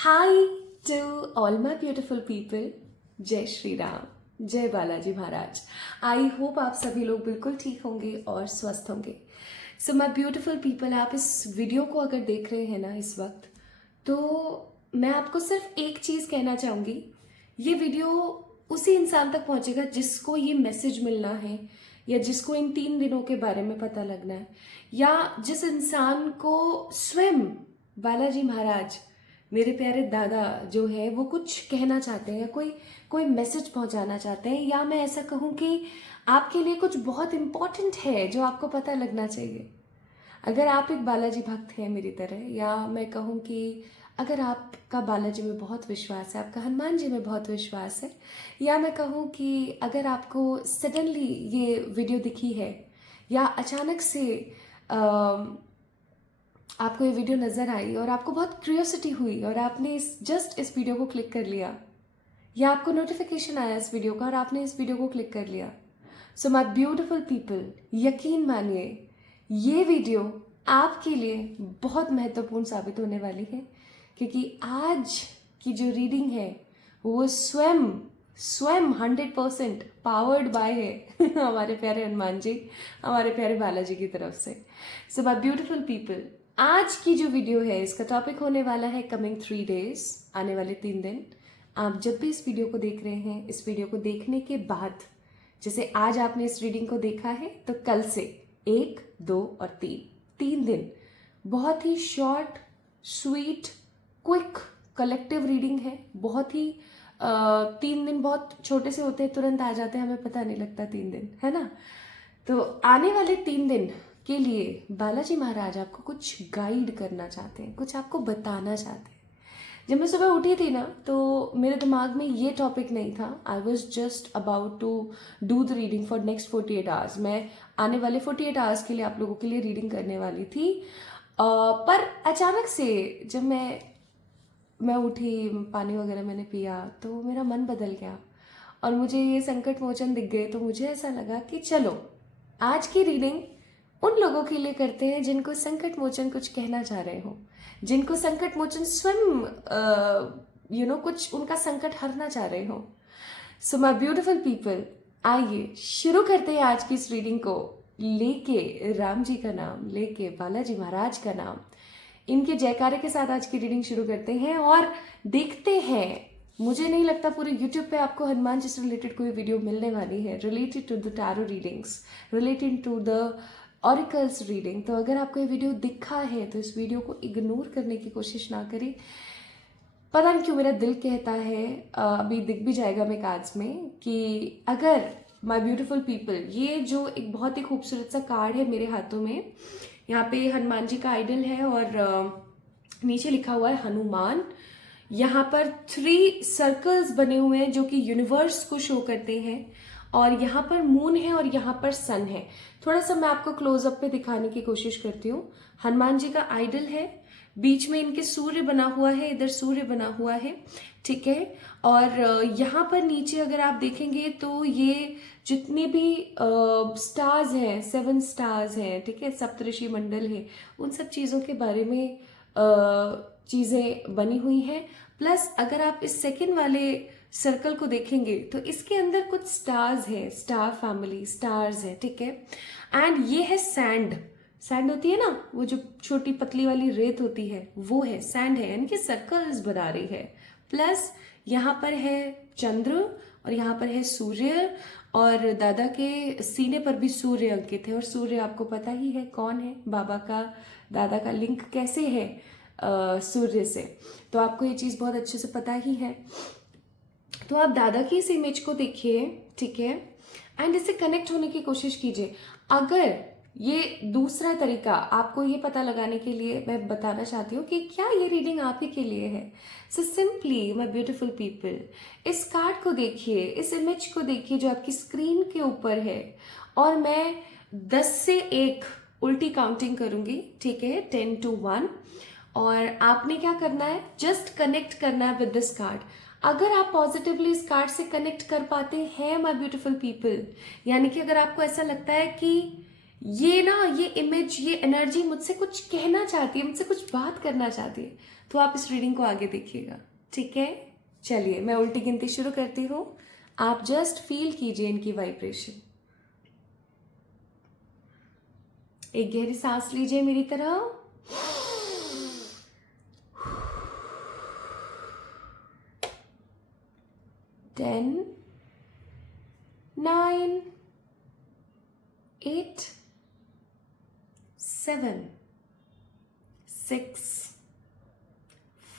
Hi to all my beautiful people. जय श्री राम, जय बालाजी महाराज। I hope आप सभी लोग बिल्कुल ठीक होंगे और स्वस्थ होंगे। सो माई ब्यूटिफुल पीपल, आप इस वीडियो को अगर देख रहे हैं ना इस वक्त, तो मैं आपको सिर्फ एक चीज़ कहना चाहूँगी। ये वीडियो उसी इंसान तक पहुँचेगा जिसको ये मैसेज मिलना है, या जिसको इन 3 दिनों के बारे में पता लगना है, या जिस इंसान को स्वयं बालाजी महाराज, मेरे प्यारे दादा जो है, वो कुछ कहना चाहते हैं या कोई कोई मैसेज पहुंचाना चाहते हैं, या मैं ऐसा कहूँ कि आपके लिए कुछ बहुत इम्पोर्टेंट है जो आपको पता लगना चाहिए। अगर आप एक बालाजी भक्त हैं मेरी तरह, या मैं कहूँ कि अगर आपका बालाजी में बहुत विश्वास है, आपका हनुमान जी में बहुत विश्वास है, या मैं कहूँ कि अगर आपको सडनली ये वीडियो दिखी है या अचानक से आपको ये वीडियो नज़र आई और आपको बहुत क्यूरियोसिटी हुई और आपने इस वीडियो को क्लिक कर लिया, या आपको नोटिफिकेशन आया इस वीडियो का और आपने इस वीडियो को क्लिक कर लिया। सो माय ब्यूटिफुल पीपल, यकीन मानिए ये वीडियो आपके लिए बहुत महत्वपूर्ण साबित होने वाली है, क्योंकि आज की जो रीडिंग है वो स्वयं स्वयं 100% पावर्ड बाय है हमारे प्यारे हनुमान जी, हमारे प्यारे बालाजी की तरफ से। सो माय ब्यूटिफुल पीपल, आज की जो वीडियो है इसका टॉपिक होने वाला है कमिंग 3 डेज, आने वाले 3 दिन। आप जब भी इस वीडियो को देख रहे हैं, इस वीडियो को देखने के बाद, जैसे आज आपने इस रीडिंग को देखा है, तो कल से 1, 2 और 3 दिन बहुत ही short, sweet, quick collective reading है। बहुत ही 3 दिन बहुत छोटे से होते हैं, तुरंत आ जाते हैं, हमें पता नहीं लगता 3 दिन, है ना। तो आने वाले 3 दिन के लिए बालाजी महाराज आपको कुछ गाइड करना चाहते हैं, कुछ आपको बताना चाहते हैं। जब मैं सुबह उठी थी ना, तो मेरे दिमाग में ये टॉपिक नहीं था। I was just about to do the reading for next 48 hours. मैं आने वाले 48 आवर्स के लिए आप लोगों के लिए रीडिंग करने वाली थी। पर अचानक से जब मैं उठी, पानी वगैरह मैंने पिया, तो मेरा मन बदल गया और मुझे ये संकट मोचन दिख गए। तो मुझे ऐसा लगा कि चलो आज की रीडिंग उन लोगों के लिए करते हैं जिनको संकट मोचन कुछ कहना चाह रहे हो, जिनको संकट मोचन स्वयं कुछ उनका संकट हरना चाह रहे हो। सो माय ब्यूटिफुल पीपल, आइए शुरू करते हैं आज की इस रीडिंग को, लेके राम जी का नाम, लेके बालाजी महाराज का नाम, इनके जयकारे के साथ आज की रीडिंग शुरू करते हैं और देखते हैं। मुझे नहीं लगता पूरे YouTube पे आपको हनुमान जी से रिलेटेड कोई वीडियो मिलने वाली है, related to the tarot readings, related to the oracles reading. तो अगर आपको ये वीडियो दिखा है तो इस वीडियो को इग्नोर करने की कोशिश ना करें। पता नहीं क्यों मेरा दिल कहता है, अभी दिख भी जाएगा मैं कार्ड्स में, कि अगर माय ब्यूटीफुल पीपल, ये जो एक बहुत ही खूबसूरत सा कार्ड है मेरे हाथों में, यहाँ पे हनुमान जी का आइडल है और नीचे लिखा हुआ है हनुमान। यहाँ पर 3 सर्कल्स बने हुए हैं जो कि यूनिवर्स को शो करते हैं, और यहाँ पर मून है और यहाँ पर सन है। थोड़ा सा मैं आपको क्लोजअप पे दिखाने की कोशिश करती हूँ। हनुमान जी का आइडल है, बीच में इनके सूर्य बना हुआ है, इधर सूर्य बना हुआ है, ठीक है। और यहाँ पर नीचे अगर आप देखेंगे तो ये जितने भी स्टार्स हैं, 7 स्टार्स हैं, ठीक है, सप्तऋषि मंडल है, उन सब चीज़ों के बारे में चीज़ें बनी हुई हैं। प्लस अगर आप इस सेकंड वाले सर्कल को देखेंगे तो इसके अंदर कुछ स्टार्स है, स्टार फैमिली स्टार्स है, ठीक है। एंड ये है सैंड, सैंड होती है ना, वो जो छोटी पतली वाली रेत होती है, वो है सैंड है, यानी कि सर्कल्स बना रही है। प्लस यहाँ पर है चंद्र और यहाँ पर है सूर्य, और दादा के सीने पर भी सूर्य अंकित है। और सूर्य आपको पता ही है कौन है, बाबा का दादा का लिंक कैसे है सूर्य से, तो आपको ये चीज़ बहुत अच्छे से पता ही है। तो आप दादा की इस इमेज को देखिए, ठीक है, एंड इससे कनेक्ट होने की कोशिश कीजिए। अगर ये दूसरा तरीका आपको ये पता लगाने के लिए मैं बताना चाहती हूँ कि क्या ये रीडिंग आप ही के लिए है। So simply my beautiful people, इस कार्ड को देखिए, इस इमेज को देखिए जो आपकी स्क्रीन के ऊपर है, और मैं 10 से 1 उल्टी काउंटिंग करूंगी, ठीक है, 10 to 1, और आपने क्या करना है, जस्ट कनेक्ट करना है विद दिस कार्ड। अगर आप पॉजिटिवली इस कार्ड से कनेक्ट कर पाते हैं माय ब्यूटीफुल पीपल, यानी कि अगर आपको ऐसा लगता है कि ये इमेज, ये एनर्जी मुझसे कुछ कहना चाहती है, मुझसे कुछ बात करना चाहती है, तो आप इस रीडिंग को आगे देखिएगा, ठीक है। चलिए मैं उल्टी गिनती शुरू करती हूँ, आप जस्ट फील कीजिए इनकी वाइब्रेशन। एक गहरी सांस लीजिए मेरी तरह, 10, 9, 8, 7, 6,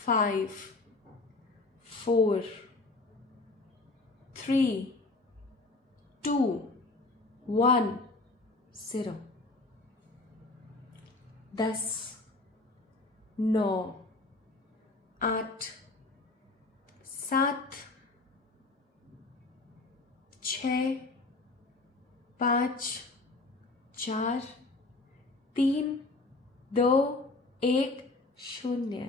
5, 4, 3, 2, 1, 0। 10, 9, 8, 7, 6, 5, 4, 3, 2, 1, 0।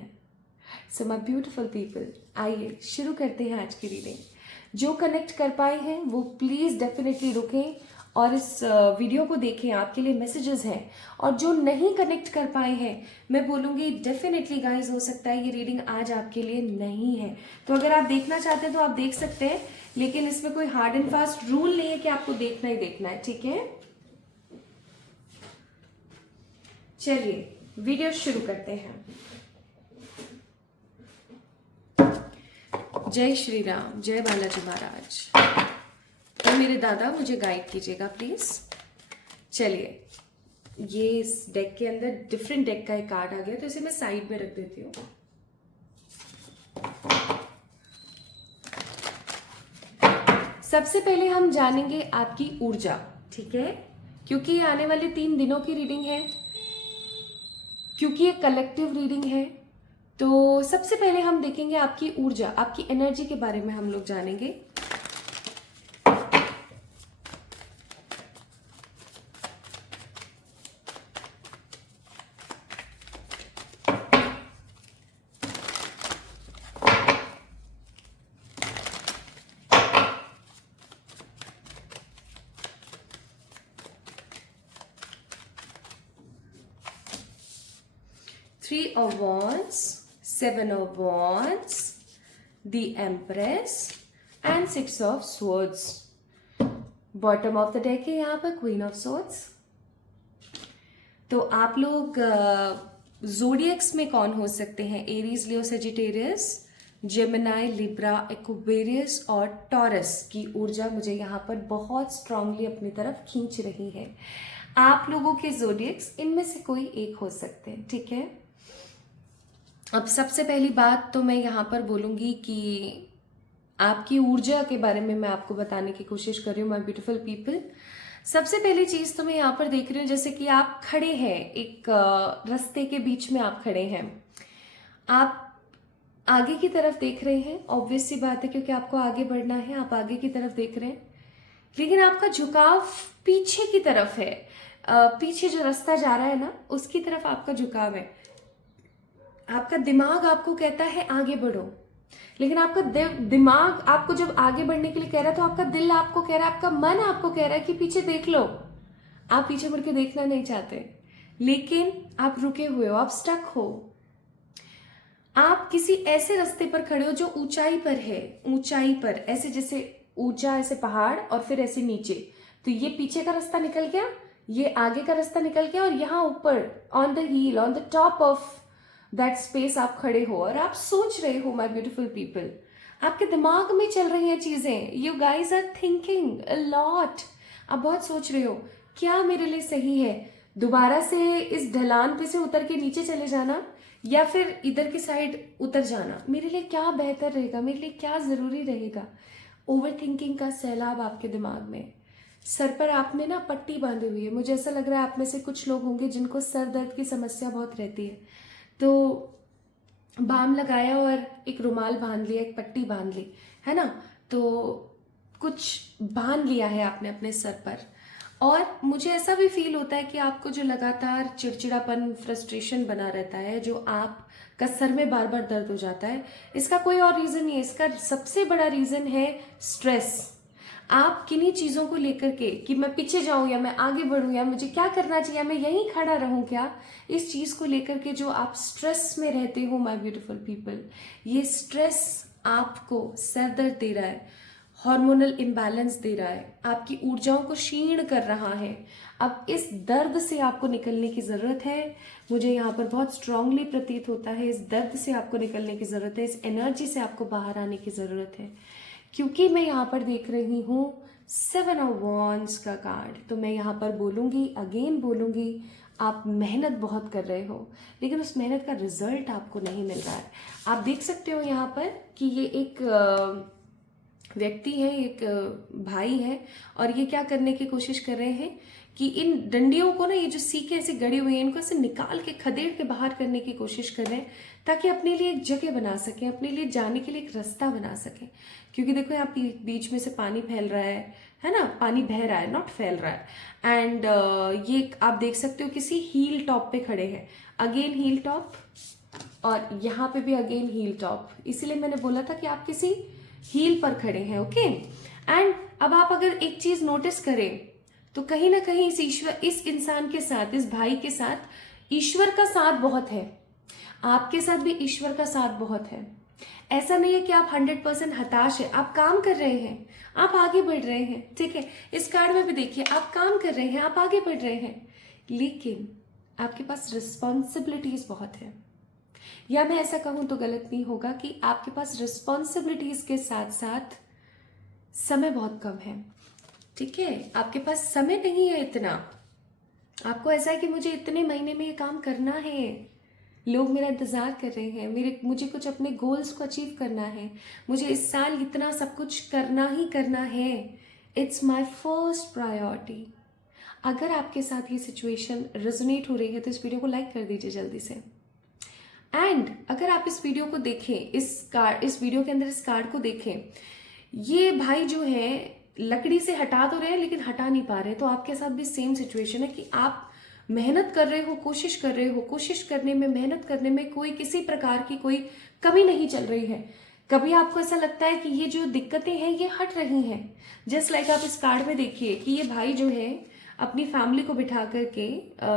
सो माय ब्यूटिफुल पीपल, आइए शुरू करते हैं आज की रीडिंग। जो कनेक्ट कर पाए हैं वो प्लीज़ डेफिनेटली रुकें और इस वीडियो को देखें, आपके लिए मैसेजेस हैं। और जो नहीं कनेक्ट कर पाए हैं, मैं बोलूँगी डेफिनेटली गाइज, हो सकता है ये रीडिंग आज आपके लिए नहीं है। तो अगर आप देखना चाहते हैं तो आप देख सकते हैं, लेकिन इसमें कोई हार्ड एंड फास्ट रूल नहीं है कि आपको देखना ही देखना है, ठीक है। चलिए वीडियो शुरू करते हैं। जय श्री राम, जय बालाजी महाराज। तो मेरे दादा मुझे गाइड कीजिएगा प्लीज। चलिए, ये इस डेक के अंदर डिफरेंट डेक का एक कार्ड आ गया, तो इसे मैं साइड में रख देती हूँ। सबसे पहले हम जानेंगे आपकी ऊर्जा, ठीक है, क्योंकि ये आने वाले 3 दिनों की रीडिंग है, क्योंकि ये कलेक्टिव रीडिंग है। तो सबसे पहले हम देखेंगे आपकी ऊर्जा, आपकी एनर्जी के बारे में हम लोग जानेंगे। Three of Wands, Seven of Wands, the Empress and Six of Swords. Bottom of the deck है यहाँ पर Queen of Swords। तो आप लोग जोडियक्स में कौन हो सकते हैं? एरीज, लियो, सेजिटेरियस, जेमिनाई, लिब्रा, एक्वेरियस और टॉरस की ऊर्जा मुझे यहाँ पर बहुत स्ट्रांगली अपनी तरफ खींच रही है। आप लोगों के जोडियक्स इनमें से कोई एक हो सकते हैं, ठीक है। अब सबसे पहली बात तो मैं यहाँ पर बोलूँगी कि आपकी ऊर्जा के बारे में मैं आपको बताने की कोशिश कर रही हूँ, माय ब्यूटीफुल पीपल। सबसे पहली चीज़ तो मैं यहाँ पर देख रही हूँ, जैसे कि आप खड़े हैं, एक रास्ते के बीच में आप खड़े हैं, आप आगे की तरफ देख रहे हैं। ऑब्वियस सी बात है, क्योंकि आपको आगे बढ़ना है, आप आगे की तरफ देख रहे हैं, लेकिन आपका झुकाव पीछे की तरफ है। पीछे जो रास्ता जा रहा है ना, उसकी तरफ आपका झुकाव है। आपका दिमाग आपको कहता है आगे बढ़ो, लेकिन आपका दिमाग आपको जब आगे बढ़ने के लिए कह रहा है, तो आपका दिल आपको कह रहा है, आपका मन आपको कह रहा है कि पीछे देख लो। आप पीछे मुड़ के देखना नहीं चाहते, लेकिन आप रुके हुए हो, आप स्टक हो। आप किसी ऐसे रास्ते पर खड़े हो जो ऊंचाई पर है, ऊंचाई पर, ऐसे जैसे ऊंचा ऐसे पहाड़ और फिर ऐसे नीचे। तो ये पीछे का रास्ता निकल गया, ये आगे का रास्ता निकल गया, और यहाँ ऊपर on the heel, on the top of that space आप खड़े हो और आप सोच रहे हो, माय ब्यूटीफुल पीपल। आपके दिमाग में चल रही हैं चीजें, you guys are thinking a lot. आप बहुत सोच रहे हो, क्या मेरे लिए सही है, दोबारा से इस ढलान पे से उतर के नीचे चले जाना या फिर इधर की साइड उतर जाना, मेरे लिए क्या बेहतर रहेगा, मेरे लिए क्या जरूरी रहेगा। ओवर थिंकिंग का सैलाब आपके दिमाग में। सर पर आपने ना पट्टी बांधी हुई है, मुझे ऐसा लग रहा है आप में से कुछ लोग होंगे जिनको सर दर्द की समस्या बहुत रहती है, तो बाम लगाया और एक रुमाल बांध लिया, एक पट्टी बांध ली, है ना, तो कुछ बांध लिया है आपने अपने सर पर। और मुझे ऐसा भी फील होता है कि आपको जो लगातार चिड़चिड़ापन, फ्रस्ट्रेशन बना रहता है, जो आपका सर में बार बार दर्द हो जाता है, इसका कोई और रीज़न नहीं है। इसका सबसे बड़ा रीज़न है स्ट्रेस। आप किन्हीं चीजों को लेकर के कि मैं पीछे जाऊं या मैं आगे बढ़ूं या मुझे क्या करना चाहिए या मैं यहीं खड़ा रहूं क्या, इस चीज को लेकर के जो आप स्ट्रेस में रहते हो माय ब्यूटीफुल पीपल, ये स्ट्रेस आपको सरदर्द दे रहा है, हार्मोनल इम्बैलेंस दे रहा है, आपकी ऊर्जाओं को क्षीण कर रहा है। अब इस दर्द से आपको निकलने की जरूरत है। मुझे यहाँ पर बहुत स्ट्रांगली प्रतीत होता है इस दर्द से आपको निकलने की जरूरत है, इस एनर्जी से आपको बाहर आने की जरूरत है, क्योंकि मैं यहाँ पर देख रही हूँ 7 ऑफ वॉन्ड्स का कार्ड। तो मैं यहाँ पर बोलूँगी, अगेन बोलूँगी, आप मेहनत बहुत कर रहे हो लेकिन उस मेहनत का रिजल्ट आपको नहीं मिल रहा है। आप देख सकते हो यहाँ पर कि ये एक व्यक्ति है, एक भाई है, और ये क्या करने की कोशिश कर रहे हैं कि इन डंडियों को ना, ये जो सीखे ऐसे गड़ी हुई है, इनको ऐसे निकाल के खदेड़ के बाहर करने की कोशिश कर रहे हैं ताकि अपने लिए एक जगह बना सकें, अपने लिए जाने के लिए एक रास्ता बना सकें। क्योंकि देखो यहाँ बीच में से पानी फैल रहा है ना, पानी बह रहा है, नॉट फैल रहा है। एंड ये आप देख सकते हो किसी हील टॉप पे खड़े हैं, अगेन हील टॉप, और यहाँ पे भी अगेन हील टॉप। इसीलिए मैंने बोला था कि आप किसी हील पर खड़े हैं, ओके। एंड अब आप अगर एक चीज नोटिस करें तो कहीं ना कहीं इस इंसान के साथ, इस भाई के साथ ईश्वर का साथ बहुत है, आपके साथ भी ईश्वर का साथ बहुत है। ऐसा नहीं है कि आप 100% हताश है, आप काम कर रहे हैं, आप आगे बढ़ रहे हैं, ठीक है। इस कार्ड में भी देखिए, आप काम कर रहे हैं, आप आगे बढ़ रहे हैं, लेकिन आपके पास रिस्पॉन्सिबिलिटीज बहुत है। या मैं ऐसा कहूं तो गलत नहीं होगा कि आपके पास रिस्पॉन्सिबिलिटीज के साथ साथ समय बहुत कम है, ठीक है। आपके पास समय नहीं है इतना, आपको ऐसा है कि मुझे इतने महीने में ये काम करना है, लोग मेरा इंतजार कर रहे हैं, मुझे कुछ अपने गोल्स को अचीव करना है, मुझे इस साल इतना सब कुछ करना ही करना है, इट्स माय फर्स्ट प्रायोरिटी। अगर आपके साथ ये सिचुएशन रेजोनेट हो रही है तो इस वीडियो को लाइक कर दीजिए जल्दी से। एंड अगर आप इस वीडियो को देखें, इस वीडियो के अंदर इस कार्ड को देखें, ये भाई जो है लकड़ी से हटा तो रहे हैं लेकिन हटा नहीं पा रहे, तो आपके साथ भी सेम सिचुएशन है कि आप मेहनत कर रहे हो, कोशिश कर रहे हो, कोशिश करने में, मेहनत करने में कोई किसी प्रकार की कोई कमी नहीं चल रही है। कभी आपको ऐसा लगता है कि ये जो दिक्कतें हैं ये हट रही हैं। जस्ट लाइक आप इस कार्ड में देखिए कि ये भाई जो है अपनी फैमिली को बिठा करके,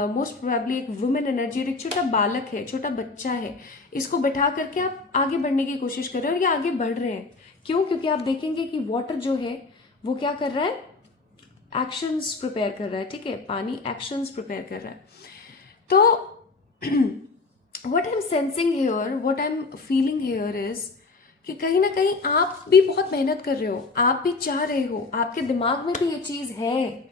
मोस्ट प्रोबेबली एक वुमेन एनर्जी और एक छोटा बालक है, छोटा बच्चा है, इसको बिठा करके आप आगे बढ़ने की कोशिश कर रहे हो और ये आगे बढ़ रहे हैं। क्यों? क्योंकि आप देखेंगे कि वाटर जो है वो क्या कर रहा है, एक्शंस प्रिपेयर कर रहा है, ठीक है, पानी एक्शंस प्रिपेयर कर रहा है। तो what I am sensing here, what I am feeling here is कि कहीं ना कहीं आप भी बहुत मेहनत कर रहे हो, आप भी चाह रहे हो, आपके दिमाग में भी ये चीज है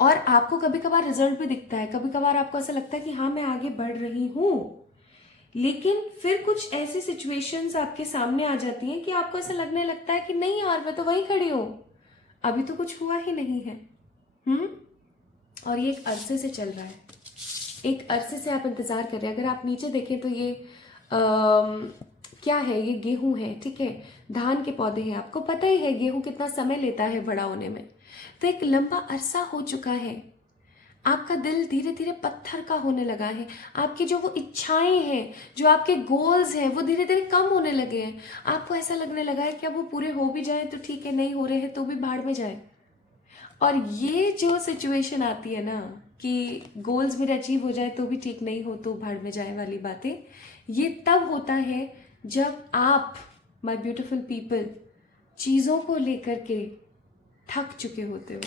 और आपको कभी कभार रिजल्ट भी दिखता है, कभी कभार आपको ऐसा लगता है कि हाँ मैं आगे बढ़ रही हूं, लेकिन फिर कुछ ऐसी सिचुएशंस आपके सामने आ जाती हैं कि आपको ऐसा लगने लगता है कि नहीं यार मैं तो वहीं खड़ी हूं, अभी तो कुछ हुआ ही नहीं है। और ये एक अरसे से चल रहा है, एक अरसे से आप इंतजार कर रहे हैं। अगर आप नीचे देखें तो ये क्या है, ये गेहूं है, ठीक है, धान के पौधे हैं। आपको पता ही है गेहूं कितना समय लेता है बड़ा होने में। तो एक लंबा अरसा हो चुका है, आपका दिल धीरे धीरे पत्थर का होने लगा है, आपकी जो वो इच्छाएं हैं, जो आपके गोल्स हैं, वो धीरे धीरे कम होने लगे हैं। आपको ऐसा लगने लगा है कि अब वो पूरे हो भी जाए तो ठीक है, नहीं हो रहे हैं तो भी भाड़ में जाए। और ये जो सिचुएशन आती है ना कि गोल्स मेरे अचीव हो जाए तो भी ठीक, नहीं हो तो भाड़ में जाए वाली बातें, ये तब होता है जब आप, माय ब्यूटीफुल पीपल, चीज़ों को लेकर के थक चुके होते हो,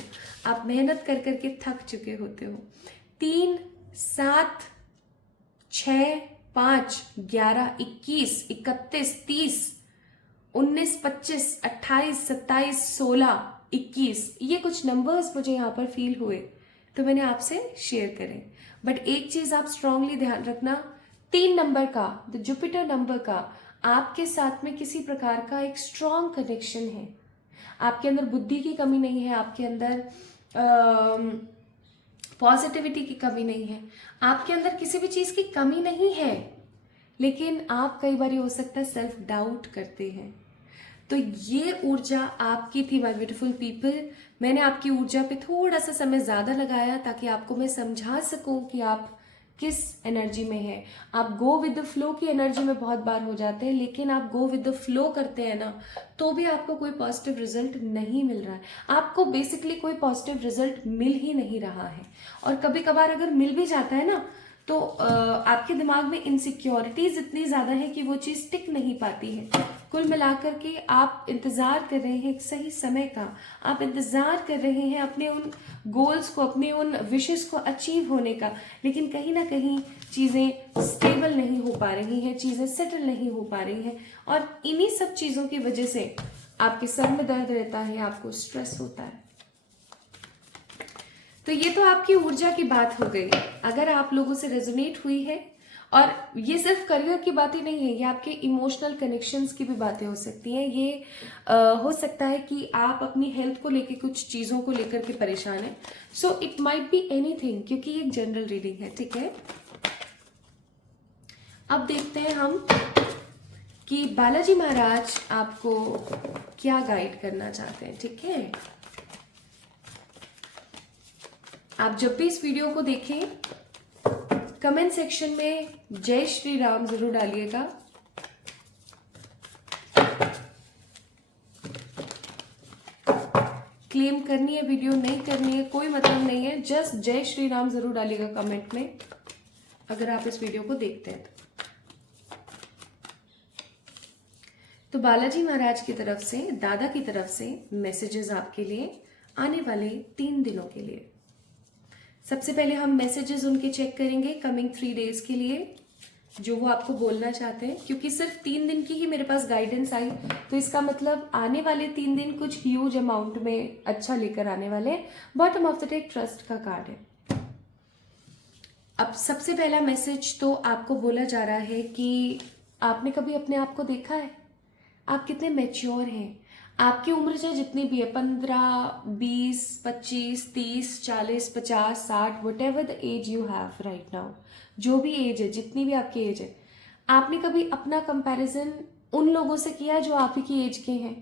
आप मेहनत कर करके थक चुके होते हो। 3, 7, 6, 5, 11, 21, 31, 30, 19, 25, 28, 27, 16, 21, ये कुछ नंबर्स मुझे यहाँ पर फील हुए तो मैंने आपसे शेयर करें। बट एक चीज आप स्ट्रांगली ध्यान रखना, 3 नंबर का, द जुपिटर नंबर का, आपके साथ में किसी प्रकार का एक स्ट्रांग कनेक्शन है। आपके अंदर बुद्धि की कमी नहीं है, आपके अंदर पॉजिटिविटी की कमी नहीं है, आपके अंदर किसी भी चीज की कमी नहीं है, लेकिन आप कई बार हो सकता है सेल्फ डाउट करते हैं। तो ये ऊर्जा आपकी थी माय ब्यूटीफुल पीपल। मैंने आपकी ऊर्जा पे थोड़ा सा समय ज्यादा लगाया ताकि आपको मैं समझा सकूं कि आप किस एनर्जी में है। आप गो विद द फ्लो की एनर्जी में बहुत बार हो जाते हैं, लेकिन आप गो विद द फ्लो करते हैं ना, तो भी आपको कोई पॉजिटिव रिजल्ट नहीं मिल रहा है। आपको बेसिकली कोई पॉजिटिव रिजल्ट मिल ही नहीं रहा है। और कभी कभार अगर मिल भी जाता है ना, तो आपके दिमाग में इनसिक्योरिटीज इतनी ज्यादा है कि वो चीज टिक नहीं पाती है। कुल मिलाकर के आप इंतजार कर रहे हैं एक सही समय का, आप इंतजार कर रहे हैं अपने उन गोल्स को, अपने उन विशेस को अचीव होने का, लेकिन कहीं ना कहीं चीजें स्टेबल नहीं हो पा रही हैं, चीजें सेटल नहीं हो पा रही हैं, और इन्हीं सब चीजों की वजह से आपके सर में दर्द रहता है, आपको स्ट्रेस होता है। तो ये तो आपकी ऊर्जा की बात हो गई। अगर आप लोगों से रेजोनेट हुई है, और ये सिर्फ करियर की बातें नहीं है, ये आपके इमोशनल कनेक्शंस की भी बातें हो सकती हैं। ये हो सकता है कि आप अपनी हेल्थ को लेके कुछ चीज़ों को लेकर के परेशान हैं। So it might be anything, क्योंकि ये एक जनरल रीडिंग है, ठीक है। अब देखते हैं हम कि बालाजी महाराज आपको क्या गाइड करना चाहते हैं, ठीक है। आप जब भी इस वीडियो को देखें, कमेंट सेक्शन में जय श्री राम जरूर डालिएगा। क्लेम करनी है वीडियो, नहीं करनी है, कोई मतलब नहीं है, जस्ट जय श्री राम जरूर डालिएगा कमेंट में अगर आप इस वीडियो को देखते हैं तो बालाजी महाराज की तरफ से, दादा की तरफ से मैसेजेस आपके लिए आने वाले 3 दिनों के लिए। सबसे पहले हम मैसेजेस उनके चेक करेंगे कमिंग 3 डेज के लिए, जो वो आपको बोलना चाहते हैं। क्योंकि सिर्फ 3 दिन की ही मेरे पास गाइडेंस आई, तो इसका मतलब आने वाले 3 दिन कुछ ह्यूज अमाउंट में अच्छा लेकर आने वाले। Bottom of the deck trust का कार्ड है। अब सबसे पहला मैसेज तो आपको बोला जा रहा है कि आपने कभी अपने आप को देखा है, आप कितने मैच्योर हैं। आपकी उम्र चाहे जितनी भी है, 15, 20, 25, 30, 40, 50, 60, whatever the age you have right now, जो भी एज है, जितनी भी आपकी एज है, आपने कभी अपना कंपैरिजन उन लोगों से किया है जो आप ही की एज के हैं।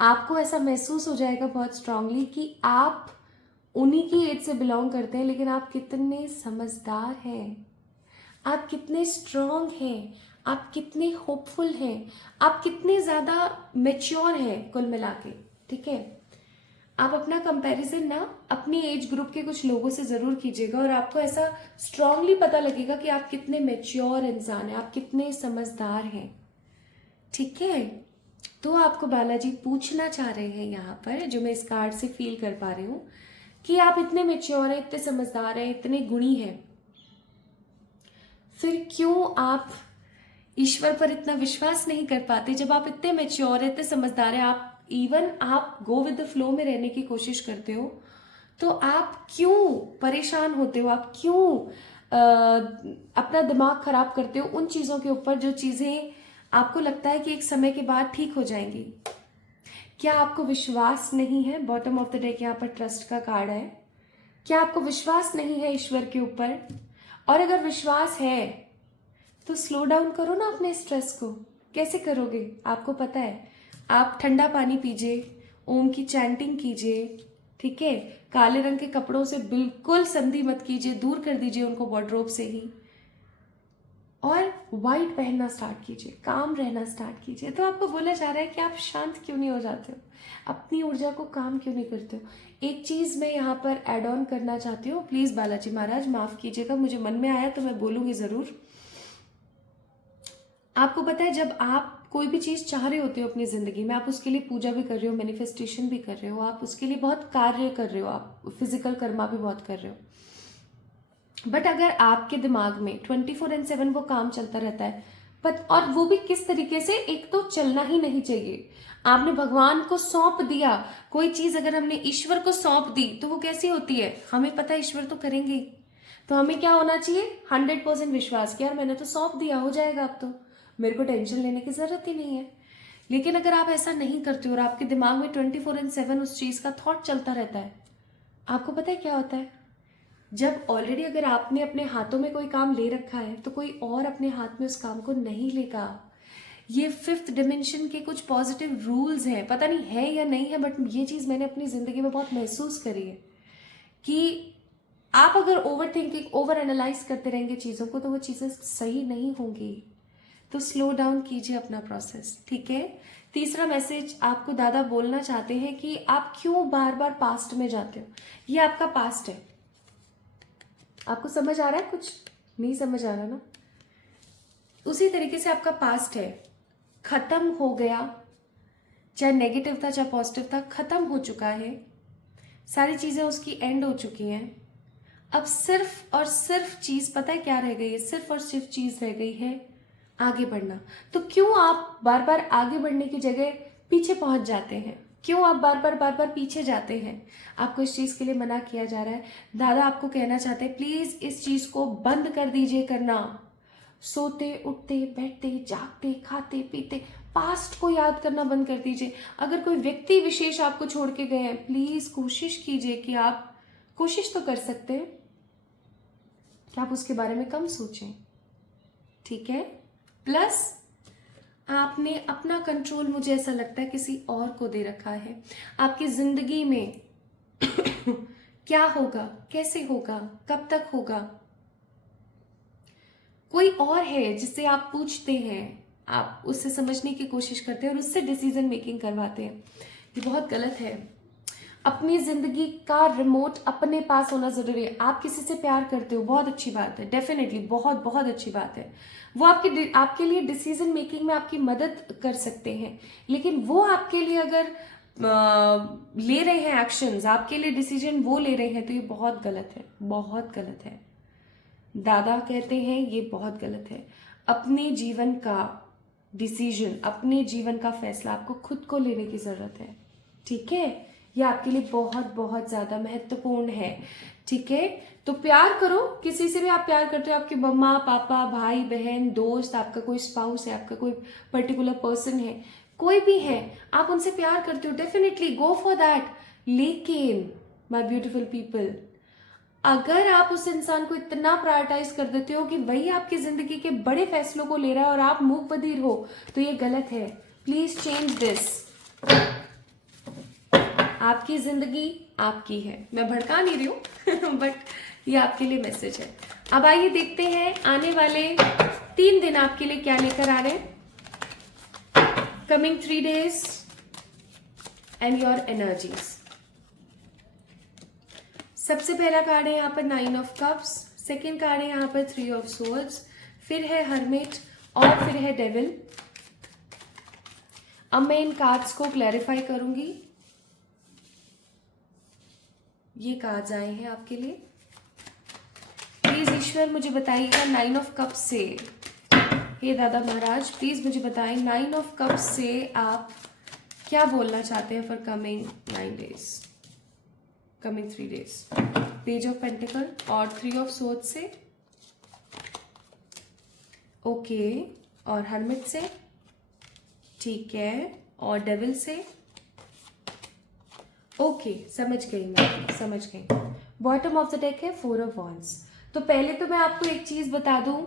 आपको ऐसा महसूस हो जाएगा बहुत स्ट्रांगली कि आप उन्हीं की एज से बिलोंग करते हैं, लेकिन आप कितने समझदार हैं, आप कितने स्ट्रांग हैं, आप कितने होपफुल हैं, आप कितने ज़्यादा मेच्योर हैं कुल मिला के, ठीक है। आप अपना कंपैरिजन ना अपनी एज ग्रुप के कुछ लोगों से ज़रूर कीजिएगा, और आपको ऐसा स्ट्रांगली पता लगेगा कि आप कितने मेच्योर इंसान हैं, आप कितने समझदार हैं, ठीक है। तो आपको बालाजी पूछना चाह रहे हैं यहाँ पर, जो मैं इस कार्ड से फील कर पा रही हूँ, कि आप इतने मेच्योर हैं, इतने समझदार हैं, इतने गुणी हैं, फिर क्यों आप ईश्वर पर इतना विश्वास नहीं कर पाते। जब आप इतने मैच्योर, इतने समझदार हैं, आप गो विद द फ्लो में रहने की कोशिश करते हो, तो आप क्यों परेशान होते हो, आप क्यों अपना दिमाग खराब करते हो उन चीज़ों के ऊपर जो चीज़ें आपको लगता है कि एक समय के बाद ठीक हो जाएंगी। क्या आपको विश्वास नहीं है? बॉटम ऑफ द डेक यहाँ पर ट्रस्ट का कार्ड है। क्या आपको विश्वास नहीं है ईश्वर के ऊपर? और अगर विश्वास है तो स्लो डाउन करो ना अपने स्ट्रेस को। कैसे करोगे? आपको पता है, आप ठंडा पानी पीजिए, ओम की चैंटिंग कीजिए, ठीक है। काले रंग के कपड़ों से बिल्कुल संधि मत कीजिए, दूर कर दीजिए उनको वार्डरोब से ही, और वाइट पहनना स्टार्ट कीजिए, काम रहना स्टार्ट कीजिए। तो आपको बोला जा रहा है कि आप शांत क्यों नहीं हो जाते हो, अपनी ऊर्जा को काम क्यों नहीं करते हो। एक चीज मैं यहाँ पर एड ऑन करना चाहती हूँ, प्लीज बालाजी महाराज माफ कीजिएगा, मुझे मन में आया तो मैं बोलूंगी जरूर। आपको पता है, जब आप कोई भी चीज चाह रहे होते हो अपनी जिंदगी में, आप उसके लिए पूजा भी कर रहे हो, मैनिफेस्टेशन भी कर रहे हो, आप उसके लिए बहुत कार्य कर रहे हो, आप फिजिकल कर्मा भी बहुत कर रहे हो, बट अगर आपके दिमाग में 24/7 वो काम चलता रहता है, और वो भी किस तरीके से, एक तो चलना ही नहीं चाहिए। आपने भगवान को सौंप दिया कोई चीज, अगर हमने ईश्वर को सौंप दी तो वो कैसी होती है, हमें पता है ईश्वर तो करेंगे ही। तो हमें क्या होना चाहिए? 100% विश्वास कि यार मैंने तो सौंप दिया, हो जाएगा, अब तो मेरे को टेंशन लेने की जरूरत ही नहीं है। लेकिन अगर आप ऐसा नहीं करते और आपके दिमाग में 24/7 उस चीज का थॉट चलता रहता है, आपको पता है क्या होता है? जब ऑलरेडी अगर आपने अपने हाथों में कोई काम ले रखा है, तो कोई और अपने हाथ में उस काम को नहीं लेगा। ये 5th डिमेंशन के कुछ पॉजिटिव रूल्स हैं, पता नहीं है या नहीं है, बट ये चीज मैंने अपनी जिंदगी में बहुत महसूस करी है कि आप अगर ओवर थिंकिंग, ओवर एनालाइज करते रहेंगे चीज़ों को तो वो चीज़ें सही नहीं होंगी। तो स्लो डाउन कीजिए अपना प्रोसेस, ठीक है। तीसरा मैसेज आपको दादा बोलना चाहते हैं कि आप क्यों बार बार पास्ट में जाते हो। ये आपका पास्ट है। आपको समझ आ रहा है? कुछ नहीं समझ आ रहा ना? उसी तरीके से आपका पास्ट है, खत्म हो गया, चाहे नेगेटिव था चाहे पॉजिटिव था, खत्म हो चुका है, सारी चीजें उसकी एंड हो चुकी हैं। अब सिर्फ और सिर्फ चीज पता है क्या रह गई है? सिर्फ और सिर्फ चीज रह गई है आगे बढ़ना। तो क्यों आप बार बार आगे बढ़ने की जगह पीछे पहुंच जाते हैं? क्यों आप बार बार पीछे जाते हैं? आपको इस चीज के लिए मना किया जा रहा है। दादा आपको कहना चाहते हैं प्लीज इस चीज को बंद कर दीजिए करना। सोते उठते बैठते जागते खाते पीते पास्ट को याद करना बंद कर दीजिए। अगर कोई व्यक्ति विशेष आपको छोड़ के गए हैं, प्लीज कोशिश कीजिए कि आप कोशिश तो कर सकते हैं कि आप उसके बारे में कम सोचें, ठीक है। प्लस आपने अपना कंट्रोल, मुझे ऐसा लगता है, किसी और को दे रखा है। आपकी जिंदगी में क्या होगा, कैसे होगा, कब तक होगा, कोई और है जिससे आप पूछते हैं, आप उससे समझने की कोशिश करते हैं और उससे डिसीजन मेकिंग करवाते हैं। ये बहुत गलत है। अपनी जिंदगी का रिमोट अपने पास होना जरूरी है। आप किसी से प्यार करते हो, बहुत अच्छी बात है, डेफिनेटली बहुत बहुत अच्छी बात है। वो आपके लिए डिसीजन मेकिंग में आपकी मदद कर सकते हैं, लेकिन वो आपके लिए अगर ले रहे हैं एक्शंस, आपके लिए डिसीजन वो ले रहे हैं, तो ये बहुत गलत है, बहुत गलत है। दादा कहते हैं ये बहुत गलत है। अपने जीवन का डिसीजन, अपने जीवन का फैसला आपको खुद को लेने की जरूरत है, ठीक है। ये आपके लिए बहुत बहुत ज्यादा महत्वपूर्ण है, ठीक है। तो प्यार करो, किसी से भी आप प्यार करते हो, आपके मम्मा पापा भाई बहन दोस्त, आपका कोई स्पाउस है, आपका कोई पर्टिकुलर पर्सन है, कोई भी है, आप उनसे प्यार करते हो, डेफिनेटली गो फॉर दैट। लेकिन माय ब्यूटीफुल पीपल, अगर आप उस इंसान को इतना प्रायोरिटाइज कर देते हो कि वही आपकी जिंदगी के बड़े फैसलों को ले रहा है और आप मूक बधिर हो, तो ये गलत है। Please change this. आपकी जिंदगी आपकी है, मैं भड़का नहीं रही हूं बट ये आपके लिए मैसेज है। अब आइए देखते हैं आने वाले 3 दिन आपके लिए क्या लेकर आ रहे हैं। Coming 3 days and your energies. सबसे पहला कार्ड है यहाँ पर 9 of Cups, सेकेंड कार्ड है यहाँ पर 3 of Swords, फिर है हर्मिट और फिर है डेविल। अब मैं इन कार्ड्स को क्लैरिफाई करूंगी। ये कार्ड्स आए हैं आपके लिए। प्लीज ईश्वर मुझे बताइएगा 9 of Cups से, हे दादा महाराज प्लीज मुझे बताएं 9 of Cups से आप क्या बोलना चाहते हैं for coming 9 days, coming 3 days। Page of pentacle और 3 of Swords से, ओके, और हर्मिट से, ठीक है, और डेविल से, ओके, समझ गई, मैं समझ गई। बॉटम ऑफ द डेक है 4 of Wands। तो पहले तो मैं आपको एक चीज बता दूं,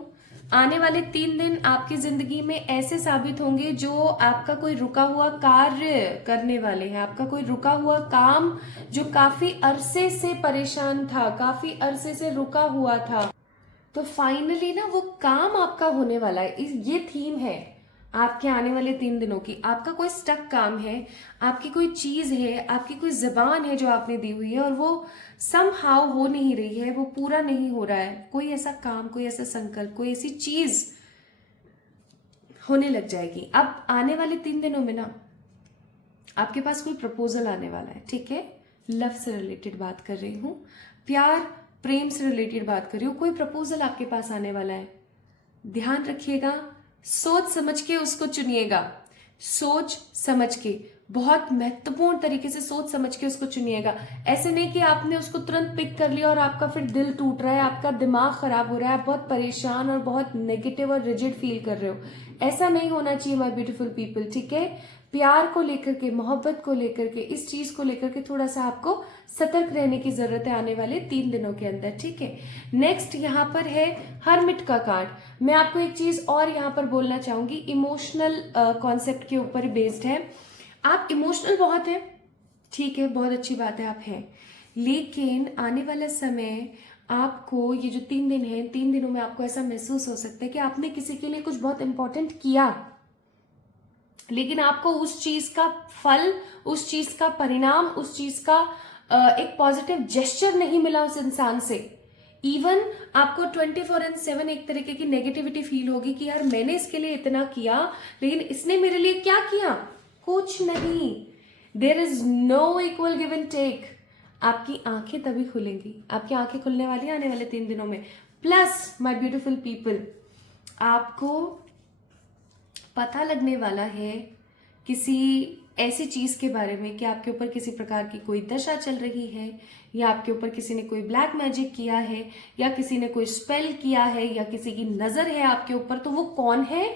आने वाले 3 दिन आपकी जिंदगी में ऐसे साबित होंगे जो आपका कोई रुका हुआ कार्य करने वाले हैं, आपका कोई रुका हुआ काम जो काफी अरसे से परेशान था, काफी अरसे से रुका हुआ था, तो फाइनली ना वो काम आपका होने वाला है। ये थीम है आपके आने वाले 3 दिनों की। आपका कोई स्टक काम है, आपकी कोई चीज है, आपकी कोई जबान है जो आपने दी हुई है और वो समहाउ हो नहीं रही है, वो पूरा नहीं हो रहा है। कोई ऐसा काम, कोई ऐसा संकल्प, कोई ऐसी चीज होने लग जाएगी। अब आने वाले 3 दिनों में ना आपके पास कोई प्रपोजल आने वाला है, ठीक है। लव से रिलेटेड बात कर रही हूँ, प्यार प्रेम से रिलेटेड बात कर रही हूँ। कोई प्रपोजल आपके पास आने वाला है, ध्यान रखिएगा, सोच समझ के उसको चुनिएगा, सोच समझ के, बहुत महत्वपूर्ण तरीके से सोच समझ के उसको चुनिएगा। ऐसे नहीं कि आपने उसको तुरंत पिक कर लिया और आपका फिर दिल टूट रहा है, आपका दिमाग खराब हो रहा है, आप बहुत परेशान और बहुत नेगेटिव और रिजिड फील कर रहे हो। ऐसा नहीं होना चाहिए माय ब्यूटीफुल पीपल, ठीक है। प्यार को लेकर के, मोहब्बत को लेकर के, इस चीज को लेकर के थोड़ा सा आपको सतर्क रहने की जरूरत है आने वाले 3 दिनों के अंदर, ठीक है। नेक्स्ट यहाँ पर है हर्मिट का कार्ड। मैं आपको एक चीज और यहाँ पर बोलना चाहूंगी, इमोशनल कॉन्सेप्ट के ऊपर बेस्ड है। आप इमोशनल बहुत हैं, ठीक है, बहुत अच्छी बात है, आप हैं, लेकिन आने वाला समय आपको ये जो 3 दिन है, 3 दिनों में आपको ऐसा महसूस हो सकता है कि आपने किसी के लिए कुछ बहुत इंपॉर्टेंट किया, लेकिन आपको उस चीज का फल, उस चीज का परिणाम, उस चीज का एक पॉजिटिव जेस्चर नहीं मिला उस इंसान से। इवन आपको 24/7 एक तरीके की नेगेटिविटी फील होगी कि यार मैंने इसके लिए इतना किया, लेकिन इसने मेरे लिए क्या किया? कुछ नहीं। There is no equal give and take. आपकी आंखें तभी खुलेंगी, आपकी आंखें खुलने वाली आने वाले 3 दिनों में। प्लस माय ब्यूटीफुल पीपल, आपको पता लगने वाला है किसी ऐसी चीज के बारे में कि आपके ऊपर किसी प्रकार की कोई दशा चल रही है, या आपके ऊपर किसी ने कोई ब्लैक मैजिक किया है, या किसी ने कोई स्पेल किया है, या किसी की नजर है आपके ऊपर। तो वो कौन है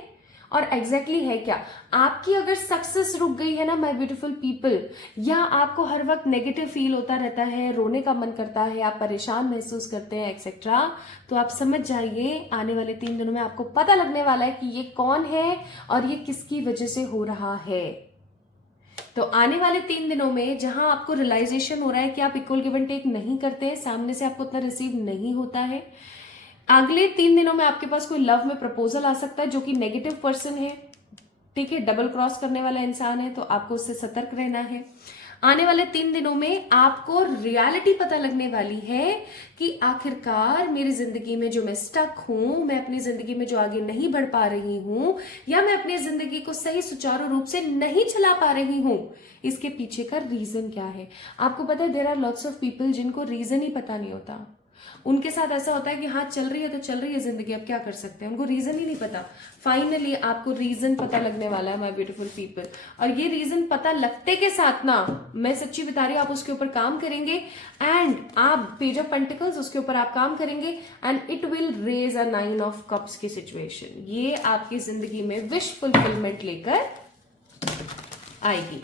और एग्जैक्टली है क्या? आपकी अगर सक्सेस रुक गई है ना माय ब्यूटीफुल पीपल, या आपको हर वक्त नेगेटिव फील होता रहता है, रोने का मन करता है, आप परेशान महसूस करते हैं एक्सेट्रा, तो आप समझ जाइए आने वाले 3 दिनों में आपको पता लगने वाला है कि ये कौन है और ये किसकी वजह से हो रहा है। तो आने वाले 3 दिनों में जहां आपको रियलाइजेशन हो रहा है कि आप इक्वल गिव एंड टेक नहीं करते हैं, सामने से आपको उतना रिसीव नहीं होता है, अगले 3 दिनों में आपके पास कोई लव में प्रपोजल आ सकता है जो कि नेगेटिव पर्सन है, ठीक है, डबल क्रॉस करने वाला इंसान है, तो आपको उससे सतर्क रहना है। आने वाले 3 दिनों में आपको रियलिटी पता लगने वाली है कि आखिरकार मेरी जिंदगी में जो मैं स्टक हूं, मैं अपनी जिंदगी में जो आगे नहीं बढ़ पा रही हूं, या मैं अपनी जिंदगी को सही सुचारू रूप से नहीं चला पा रही हूं, इसके पीछे का रीजन क्या है। आपको पता है there are lots of people जिनको रीजन ही पता नहीं होता। उनके साथ ऐसा होता है कि हाँ चल रही है तो चल रही है जिंदगी, अब क्या कर सकते हैं, उनको रीजन ही नहीं पता। फाइनली आपको रीजन पता लगने वाला है माय ब्यूटीफुल पीपल, और ये रीजन पता लगते के साथ ना, मैं सच्ची बता रही हूँ, आप उसके ऊपर काम करेंगे एंड आप पेज ऑफ पेंटिकल्स उसके ऊपर आप काम करेंगे and it will raise a 9 of cups की सिचुएशन। ये आपकी जिंदगी में विश फुलफिलमेंट लेकर आएगी।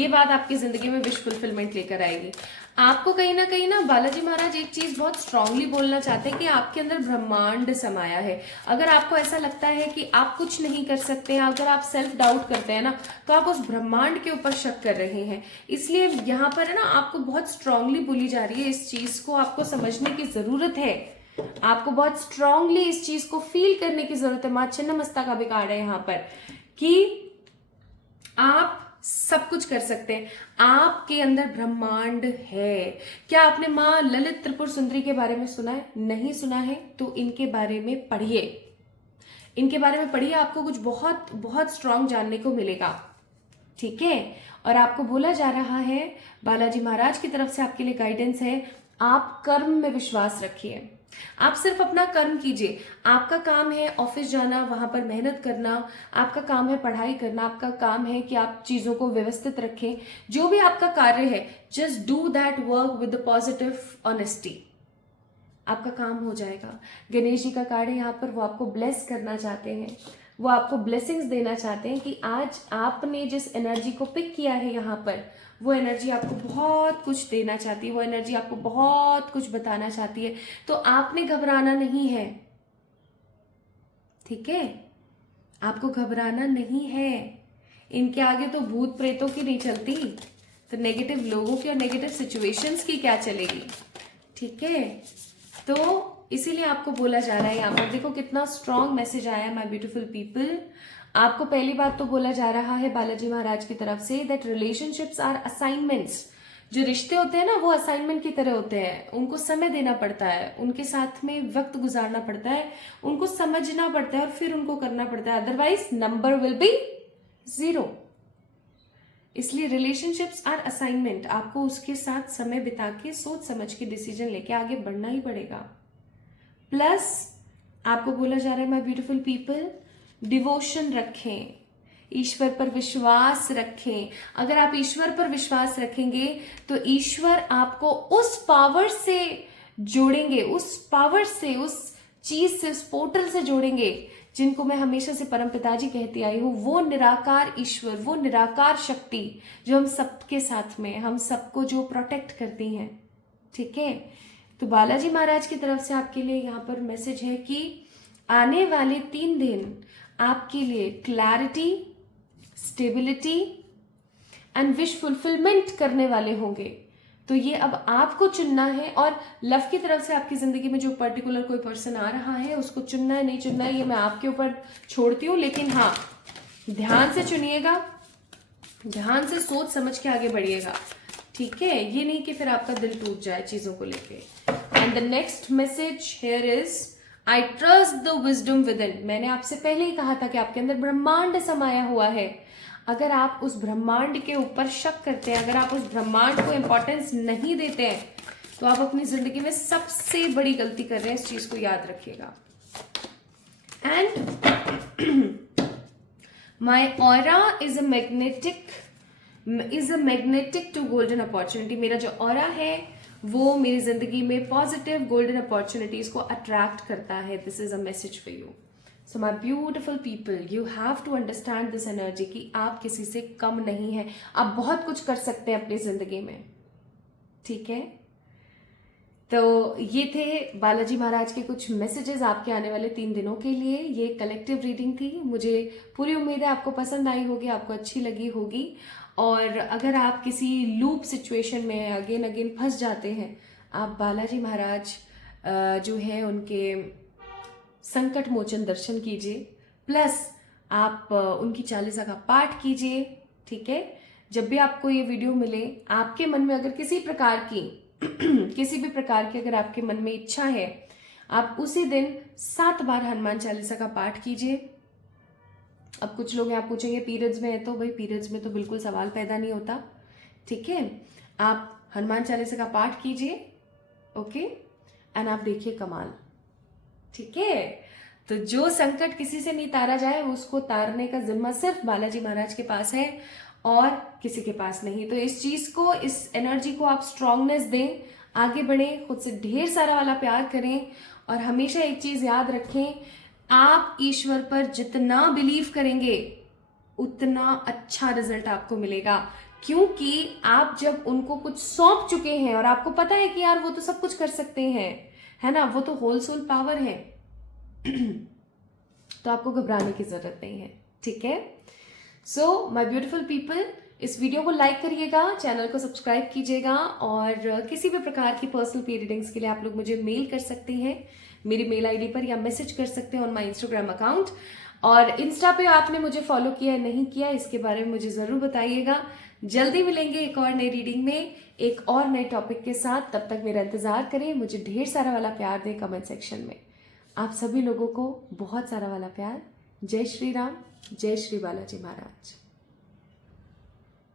ये बात आपकी जिंदगी में विश फुलफिलमेंट लेकर आएगी। आपको कहीं ना बालाजी महाराज एक चीज बहुत स्ट्रांगली बोलना चाहते हैं कि आपके अंदर ब्रह्मांड समाया है। अगर आपको ऐसा लगता है कि आप कुछ नहीं कर सकते हैं, अगर आप सेल्फ डाउट करते हैं ना, तो आप उस ब्रह्मांड के ऊपर शक कर रहे हैं। इसलिए यहाँ पर है ना, आपको बहुत स्ट्रांगली बोली जा रही है, इस चीज को आपको समझने की जरूरत है, आपको बहुत स्ट्रांगली इस चीज को फील करने की जरूरत है। माँ छिन्नमस्ता का भी कार्ड है यहाँ पर कि आप सब कुछ कर सकते हैं, आपके अंदर ब्रह्मांड है। क्या आपने माँ ललित त्रिपुर सुंदरी के बारे में सुना है? नहीं सुना है तो इनके बारे में पढ़िए, इनके बारे में पढ़िए, आपको कुछ बहुत बहुत स्ट्रांग जानने को मिलेगा, ठीक है। और आपको बोला जा रहा है, बालाजी महाराज की तरफ से आपके लिए गाइडेंस है, आप कर्म में विश्वास रखिए, आप सिर्फ अपना कर्म कीजिए। आपका काम है ऑफिस जाना, वहां पर मेहनत करना, आपका काम है पढ़ाई करना, आपका काम है कि आप चीजों को व्यवस्थित रखें। जो भी आपका कार्य है, just do that work with the positive honesty, आपका काम हो जाएगा। गणेश जी का कार्ड है यहाँ पर, वो आपको ब्लेस करना चाहते हैं, वो आपको ब्लेसिंग्स देना चाहते हैं कि आज आपने जिस एनर्जी को पिक किया है यहाँ पर, वो एनर्जी आपको बहुत कुछ देना चाहती है, वो एनर्जी आपको बहुत कुछ बताना चाहती है। तो आपने घबराना नहीं है, ठीक है, आपको घबराना नहीं है। इनके आगे तो भूत प्रेतों की नहीं चलती, तो नेगेटिव लोगों की और नेगेटिव सिचुएशंस की क्या चलेगी, ठीक है। तो इसीलिए आपको बोला जा रहा है यहाँ पर, देखो कितना स्ट्रॉन्ग मैसेज आया माय ब्यूटीफुल पीपल। आपको पहली बात तो बोला जा रहा है बालाजी महाराज की तरफ say that relationships are assignments. जो रिश्ते होते हैं ना, वो असाइनमेंट की तरह होते हैं, उनको समय देना पड़ता है, उनके साथ में वक्त गुजारना पड़ता है, उनको समझना पड़ता है और फिर उनको करना पड़ता है, अदरवाइज नंबर विल बी 0। इसलिए रिलेशनशिप्स आर असाइनमेंट, आपको उसके साथ समय बिता के सोच समझ के डिसीजन लेके आगे बढ़ना ही पड़ेगा। प्लस आपको बोला जा रहा है माय ब्यूटीफुल पीपल, डिवोशन रखें, ईश्वर पर विश्वास रखें। अगर आप ईश्वर पर विश्वास रखेंगे तो ईश्वर आपको उस पावर से जोड़ेंगे, उस पावर से, उस चीज से, उस पोर्टल से जोड़ेंगे जिनको मैं हमेशा से परम पिताजी कहती आई हूँ, वो निराकार ईश्वर, वो निराकार शक्ति जो हम सबके साथ में, हम सबको जो प्रोटेक्ट करती हैं, ठीक है। तो बालाजी महाराज की तरफ से आपके लिए यहाँ पर मैसेज है कि आने वाले 3 दिन आपके लिए clarity, stability and wish fulfilment करने वाले होंगे। तो ये अब आपको चुनना है, और लव की तरफ से आपकी जिंदगी में जो पर्टिकुलर कोई पर्सन आ रहा है उसको चुनना है नहीं चुनना है ये मैं आपके ऊपर छोड़ती हूँ, लेकिन हाँ ध्यान से चुनिएगा, ध्यान से सोच समझ के आगे बढ़िएगा, ठीक है। ये नहीं कि फिर आपका दिल टूट जाए चीजों को लेके। And the next message here is I trust the wisdom with in. मैंने आपसे पहले ही कहा था कि आपके अंदर ब्रह्मांड समाया हुआ है। अगर आप उस ब्रह्मांड के ऊपर शक करते हैं, अगर आप उस ब्रह्मांड को इंपॉर्टेंस नहीं देते हैं, तो आप अपनी जिंदगी में सबसे बड़ी गलती कर रहे हैं, इस चीज को याद रखिएगा। And my aura is a magnetic to golden opportunity. मेरा जो ऑरा है वो मेरी जिंदगी में पॉजिटिव गोल्डन अपॉर्चुनिटीज को अट्रैक्ट करता है। This is a message for you. So my beautiful people, you have to understand this energy कि आप किसी से कम नहीं है, आप बहुत कुछ कर सकते हैं अपनी जिंदगी में, ठीक है। तो ये थे बालाजी महाराज के कुछ मैसेजेस आपके आने वाले 3 दिनों के लिए। ये कलेक्टिव रीडिंग थी। मुझे पूरी उम्मीद है आपको पसंद आई होगी, आपको अच्छी लगी होगी। और अगर आप किसी लूप सिचुएशन में अगेन अगेन फंस जाते हैं, आप बालाजी महाराज जो है उनके संकट मोचन दर्शन कीजिए, प्लस आप उनकी चालीसा का पाठ कीजिए, ठीक है। जब भी आपको ये वीडियो मिले, आपके मन में अगर किसी भी प्रकार की अगर आपके मन में इच्छा है, आप उसी दिन 7 बार हनुमान चालीसा का पाठ कीजिए। अब कुछ लोग यहाँ पूछेंगे पीरियड्स में है, तो भाई पीरियड्स में तो बिल्कुल सवाल पैदा नहीं होता, ठीक है। आप हनुमान चालीसा का पाठ कीजिए, ओके, एंड आप देखिए कमाल, ठीक है। तो जो संकट किसी से नहीं तारा जाए, उसको तारने का जिम्मा सिर्फ बालाजी महाराज के पास है और किसी के पास नहीं। तो इस चीज को, इस एनर्जी को आप स्ट्रांगनेस दें, आगे बढ़ें, खुद से ढेर सारा वाला प्यार करें, और हमेशा एक चीज याद रखें, आप ईश्वर पर जितना बिलीव करेंगे उतना अच्छा रिजल्ट आपको मिलेगा, क्योंकि आप जब उनको कुछ सौंप चुके हैं और आपको पता है कि यार वो तो सब कुछ कर सकते हैं, है ना, वो तो होल सोल पावर है, तो आपको घबराने की जरूरत नहीं है, ठीक है। सो माय ब्यूटीफुल पीपल, इस वीडियो को लाइक करिएगा, चैनल को सब्सक्राइब कीजिएगा, और किसी भी प्रकार की पर्सनल पी रीडिंग्स के लिए आप लोग मुझे मेल कर सकते हैं मेरी मेल आईडी पर, या मैसेज कर सकते हैं ऑन माय इंस्टाग्राम अकाउंट। और इंस्टा पे आपने मुझे फॉलो किया है नहीं किया, इसके बारे में मुझे जरूर बताइएगा। जल्दी मिलेंगे एक और नई रीडिंग में, एक और नए टॉपिक के साथ। तब तक मेरा इंतजार करें, मुझे ढेर सारा वाला प्यार दें कमेंट सेक्शन में। आप सभी लोगों को बहुत सारा वाला प्यार। जय श्री राम, जय श्री बालाजी महाराज।